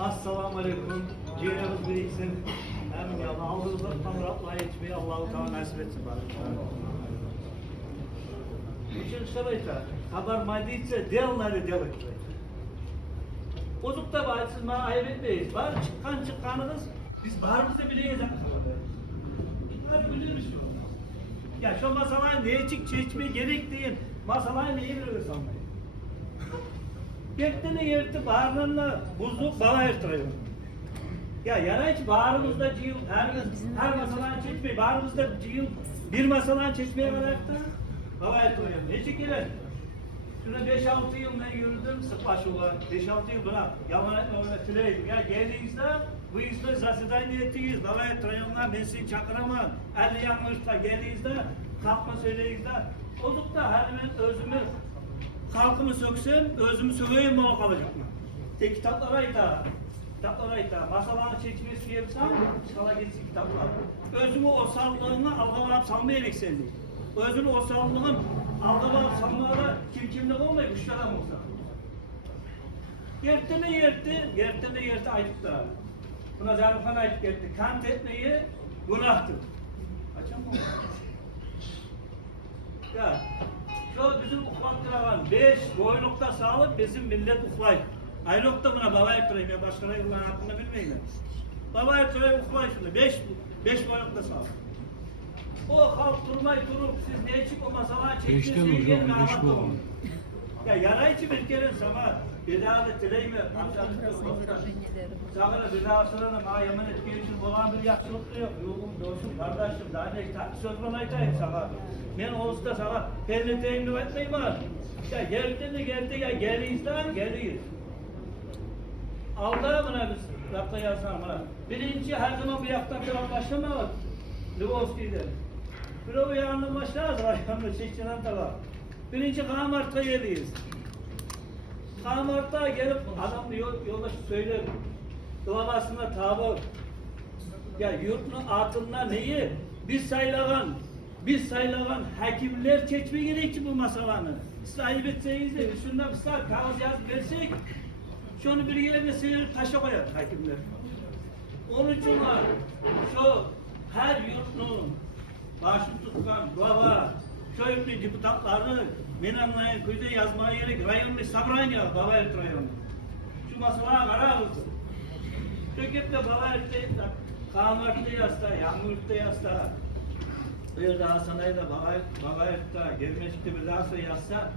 Assalamu alaikum. Ciğerimiz biriksin. Hem ya Allah'ımızdan tanrıkla etmeyi Allah-u Teala nasip etsin bana. Üçün şabayta haber maddiyse devnali devlet. Bozukta var, siz bana ayıp etmeyiz. Var çıkanınız biz bağrımızda bile yedik. Bunları biliyoruz şu. Ya şu masalayı neye çekmeye gerek değil. Masalayı neye veriyoruz sanmayın. Gerçekten yerti bağırlarla buzluk bana ertiriyor. Ya yana hiç bağrımızda cihil, her masalayı çekmeyi, bağrımızda cihil bir masalayı çekmeye kadar bana ertiriyor. Ne çekilir? Şuna 5-6 yıl ben yürüdüm sık başı olarak. 5-6 yıl buna yalan etme tüleydim. Ya geldiğinizde bu yüzden zaten niyetiyiz. Bana ertiriyorlar, ben seni çakıramam. 50 yanlışta geldiğinizde kalkma söyleyinizde. Olduk da her ben özümü halkımı söksün, özümü söyleyeyim bana kalacak mı? Tek kitaplara ita, masalarını çekmeyi suyarsan, sana gitsin kitaplar. Özümü o sağlığını algılayıp sanmayacak seni. Özümü o sağlığını algılayıp sanmalara kimle olmayıp kuşlara mı olsa? Yertte ayıp da. Buna Zarifan ayıp geldi. Kant etmeyi günahtır. Açalım mı? Ya. Şu bizim ufaktıran 5 boylukta sağlık bizim millet ufay. Aylukta buna baba ettireyim ya başkaları yılların hakkında bilmeyin. Baba ettireyim ufay şunu 5 boylukta sağlık. O halk durup siz ne için o masalar çektiğiniz gelin anlatın. Ya yara içi bir kere sana bedavet dileyim mi? Sana bedavasına bana yaman etkiyi için olan bir yakışılık yok. Yolum dostum kardeşim daha ne söz bana etayım sana. Ben olsa sana perneteyim de etmeyim var. Ya geldi ya geliyiz. Aldığa bana biz rapta yazsana bana. Birinci her zaman bir yaktan taraf başlamalı. Lvovski'de. Bir o yanına başlarız ayağımda çekçenen taraf. Birinci Kamart'ta geliyiz. Kamart'ta gelip adam yoldaşı söyler. Kılavasında tabur. Ya yurtun altında neyi? Biz sayılan hakimler çekme gerekçi bu masalarını. Siz ayıp etseniz de şundan kısa kağıt yazıp versek şunu bir yerine seyir taşa koyar hakimler. Onun için var. Şu her yurtun başım tutulan baba şu yurtun deputatlarını ben anlayın köyde yazmaya gerek rayonlu Sabranya baba et rayonu. Şu masalara karar olsun. Çöküp de baba ette Kamart'ta yazsa, Yağmur'da yazsa bir daha sanayı da baba ette gelmeşikte bir daha sonra yazsa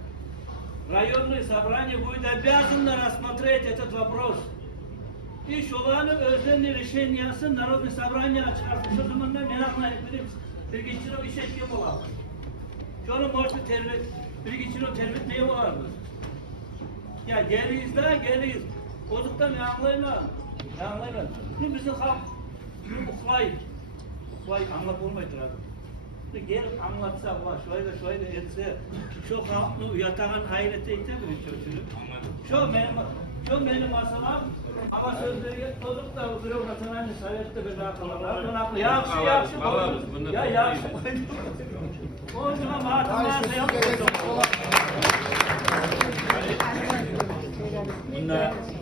rayonlu Sabranya boyunda beyazınlar asmatrayet etet vapros. İş olanı özlemli решение ясын народный собрание çıkartmış o zaman da ben anlayıp bir geçir o iş etkiye olalım. Şöyle morsu bir geçir o terbiye neye olardı? Ya geliyiz. Olduktan yanlayla. Şimdi bizim halk ufay anlat olmaydı abi. Gelip anlatsa şöyle de etse şu halkı yatağın hayrete itemiyor çocuğu. Şu benim masalam ama sözleri olduk da o durum vatandaşı sayette bir daha kalalım. Yakşı. Ya yakşı. O zaman mahatamlarda yapıyorsun. Bunda